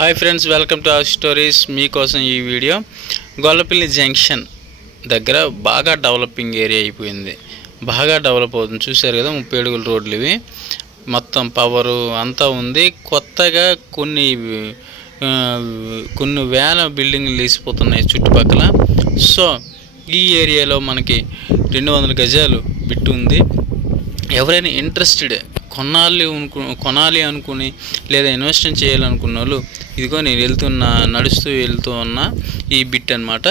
Hi friends welcome to our stories మీకోసం ఈ video. Gollapalli junction దగ్గర బాగా డెవలపింగ్ ఏరియా అయిపోయింది. బాగా డెవలప్ అవుతుంది. చూశారు కదా ముప్పై అడుగుల రోడ్లు ఇవి. మొత్తం పవరు అంతా ఉంది. కొత్తగా కొన్ని కొన్ని వేల బిల్డింగ్లు లేసిపోతున్నాయి చుట్టుపక్కల. సో ఈ ఏరియాలో మనకి రెండు వందల గజాలు బిట్టు ఉంది. ఎవరైనా ఇంట్రెస్టెడ్ కొనాలి అనుకు కొనాలి అనుకుని లేదా ఇన్వెస్ట్మెంట్ చేయాలనుకున్న వాళ్ళు ఇదిగో నేను వెళ్తున్న నడుస్తూ వెళ్తూ ఉన్న ఈ బిట్ అన్నమాట.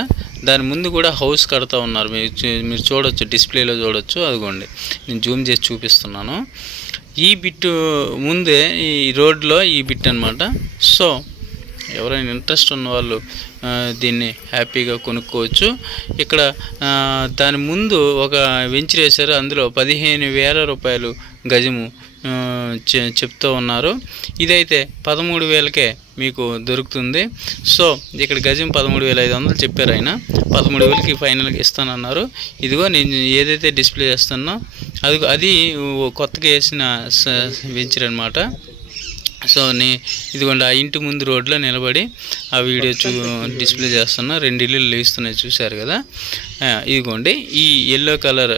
దాని ముందు కూడా హౌస్ కడతా ఉన్నారు. మీరు మీరు చూడొచ్చు డిస్ప్లేలో చూడొచ్చు. అదిగోండి నేను జూమ్ చేసి చూపిస్తున్నాను. ఈ బిట్ ముందే ఈ రోడ్లో ఈ బిట్ అన్నమాట. సో ఎవరైనా ఇంట్రెస్ట్ ఉన్న వాళ్ళు దీన్ని హ్యాపీగా కొనుక్కోవచ్చు. ఇక్కడ దాని ముందు ఒక వెంచర్ వేశారు. అందులో పదిహేను వేల రూపాయలు గజము చెప్తూ ఉన్నారు. ఇదైతే పదమూడు వేలకే మీకు దొరుకుతుంది. సో ఇక్కడ గజం పదమూడు వేల ఐదు వందలు చెప్పారు ఆయన. పదమూడు వేలకి ఫైనల్గా ఇస్తానన్నారు. ఇదిగో నేను ఏదైతే డిస్ప్లే చేస్తున్నా అది అది కొత్తగా వేసిన వెంచర్ అనమాట సో నే ఇదిగోండి ఆ ఇంటి ముందు రోడ్లో నిలబడి ఆ వీడియో చూ డిస్ప్లే చేస్తున్నా. రెండు ఇల్లులు లేస్తున్నాయి చూశారు కదా. ఇదిగోండి ఈ ఎల్లో కలర్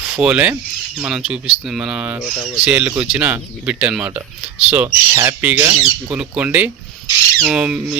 ఫోలే. మనం చూపిస్తుంది మన సేల్కి వచ్చిన బిట్ అనమాట సో హ్యాపీగా కొనుక్కోండి.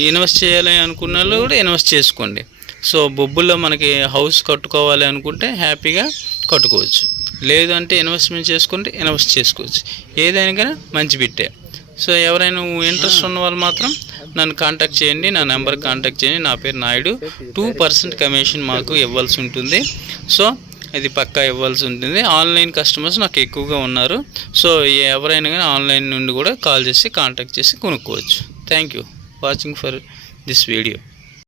ఇన్వెస్ట్ చేయాలి అనుకున్న వాళ్ళు కూడా ఇన్వెస్ట్ చేసుకోండి. సో బొబ్బుల్లో మనకి హౌస్ కట్టుకోవాలి అనుకుంటే హ్యాపీగా కట్టుకోవచ్చు. లేదు అంటే ఇన్వెస్ట్మెంట్ చేసుకుంటే ఇన్వెస్ట్ చేసుకోవచ్చు. ఏదైనా మంచి బిట్టే. సో ఎవరైనా ఇంట్రెస్ట్ ఉన్న వాళ్ళు మాత్రం నన్ను కాంటాక్ట్ చేయండి నా నెంబర్ కాంటాక్ట్ చేయండి. నా పేరు నాయుడు. టూ పర్సెంట్ కమిషన్ మాకు ఇవ్వాల్సి ఉంటుంది. సో ఇది పక్కా ఇవ్వాల్సి ఉంటుంది. ఆన్లైన్ కస్టమర్స్ నాకు ఎక్కువగా ఉన్నారు. సో ఎవరైనా కానీ ఆన్లైన్ నుండి కూడా కాల్ చేసి కాంటాక్ట్ చేసి కొనుక్కోవచ్చు. Thank you watching for this video